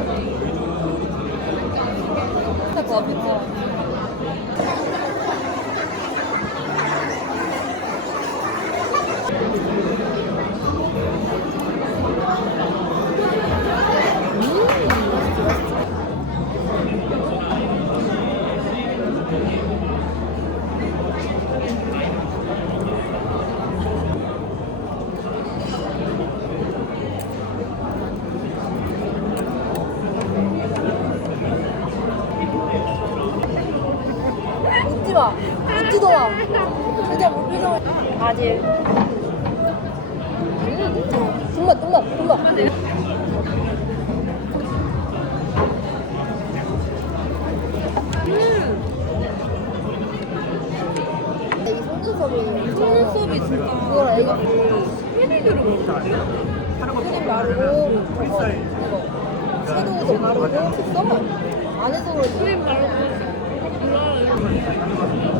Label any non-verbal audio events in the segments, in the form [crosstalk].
그적이야. 그 앞에 어. 웃지 마. 웃지도 마. 진짜 못 표정을. 바질. 정말 정말 정말. 애기 속눈썹이 속눈썹이 진짜 그걸 애기 피리기로 먹는 거 아니야? 크림 바르고 저거 이거 섀도우도 바르고 써 안에서 그러지 크림 와우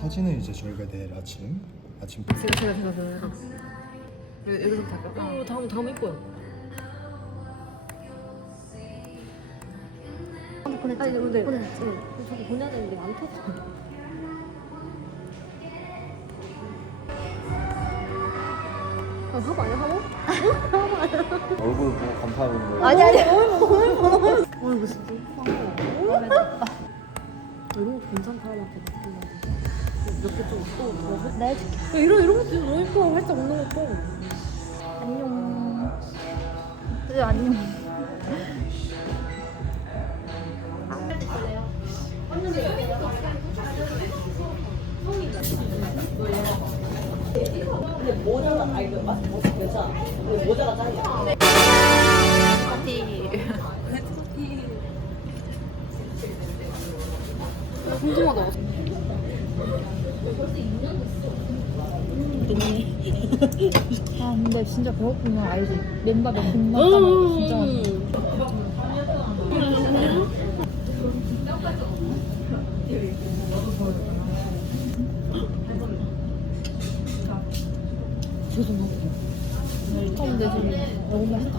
사진은 이제 저희가 내일 아침 아침 제가 제가 제가 제가 여기서 탈까? 어 다음 다음 이뻐요 보냈지? 아니 근데 보냈지? 응. 저거 보내야 되는데 안 터져 아, 화보 아니야 화보? 얼굴 보고 감사하는 거예요. 아니, 아니. 어이구, 진짜. 마음에 들었다. 이런 거 괜찮다 사람한테 몇개좀또더 나 해줄게. 야, 이런 이런 것도 너무 예뻐 활짝 웃는 것도 안녕. 그래, 안녕. 궁금하다 진짜 배고프면 알지. 맨밥에 국밥 싸먹어. 진짜 맛있어. 죄송합니다. 처음 대신 너무 맛있다.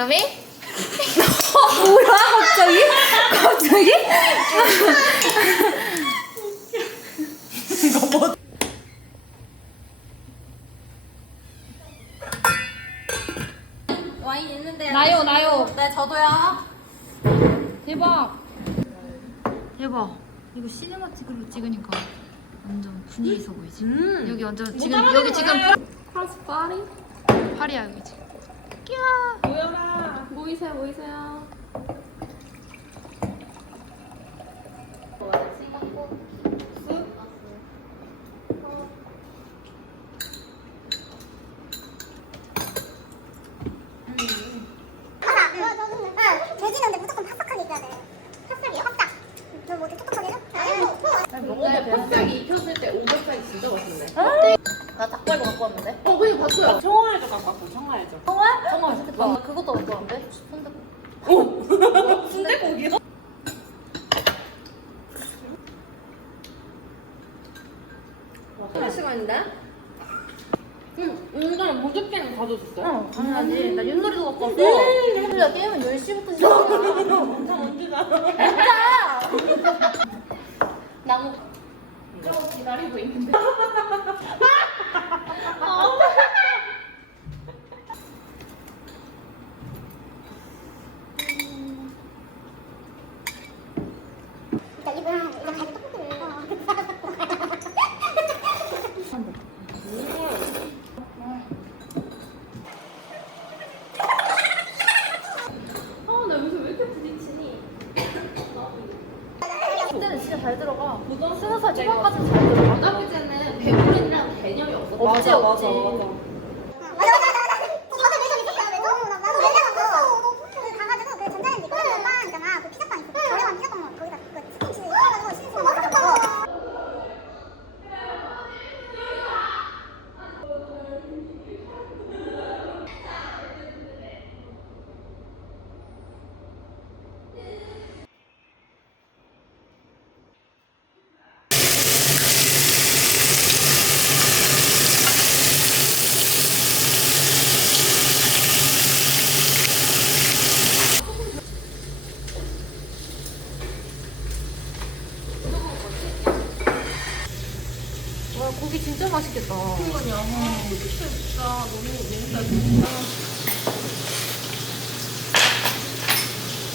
여름이 뭐야 갑자기? 갑자기? 이거 뭐? 와인 있는데 나요 네, 나요 네 저도요 대박 대박 이거 시네마틱으로 찍으니까 완전 분위기 있어 보이지? 음. 여기 완전 지금 여기 지금 크로스 파리? 파리야 여기 지금 모여라. 보이세요, 보이세요. 해야지. 나 윷놀이도 갖고 왔어. 야, 게임은 10시부터 시작이야. [laughs] 언제 나? 好，好走。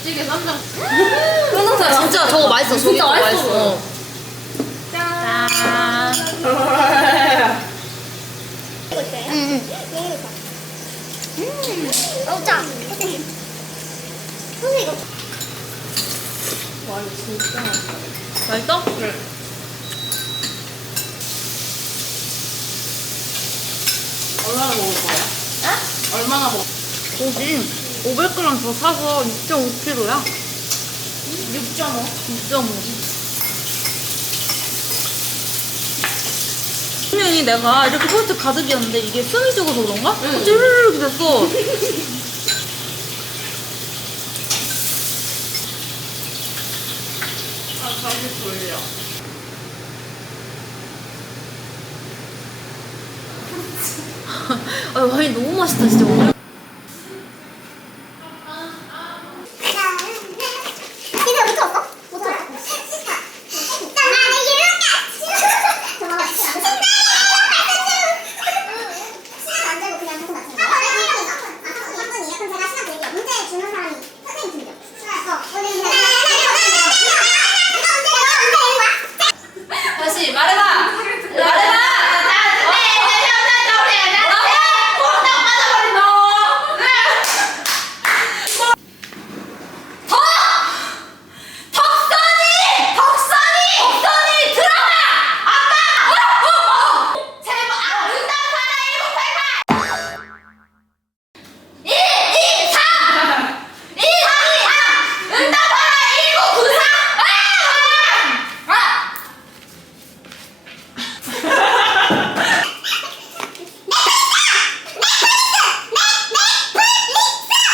찌개 쌈장. 끊는다 진짜 저거 맛있어. 저기 진짜 맛있어. 보여. 짠. 응, 응. 음. 어, 짠. 선생님 이거. 와 이거 진짜 맛있어. 맛있어? 네. 얼마나 먹을 거야? 어? 얼마나 먹? 고기 500g 더 사서 6.5kg야. 6.5? 6.5. 분명히 내가 이렇게 포스트 가득이었는데 이게 숨이 죽어서 그런가? 갑자기 이렇게 됐어. 아 다시 돌려. 아, 와인 너무 맛있다, 진짜. 오늘. 이제 못 들었어? 못 들었어. 나는 이렇게 저거 시간 안 되고 그냥 계속 맞추는 거야. 아, 이거 그럼 제가 시간 드릴게요. 문제 주는 사람이 선생님 준비요. 어, 오늘 문제. 다시 말해봐! 말해봐!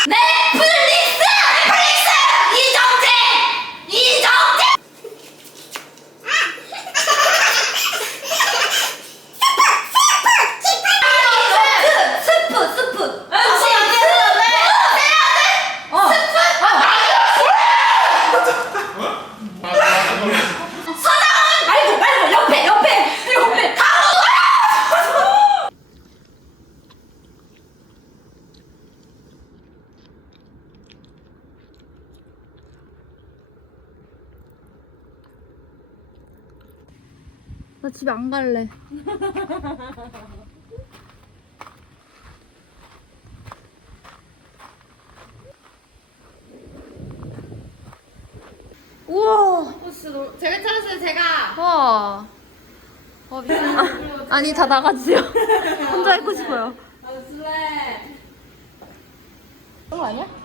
넷플릭스! 넷플릭스! 이정재! 이정재! 스프! 스프! 스프! 어. 서장훈 말고 말고 옆에 옆에 옆에 가고 나 집에 안 갈래. 우와. 제가 찾았어요 제가. 와. 와, 미친. 아니, 다 나가주세요. 혼자 있고 싶어요. 아 슬래. 그런 거 아니야?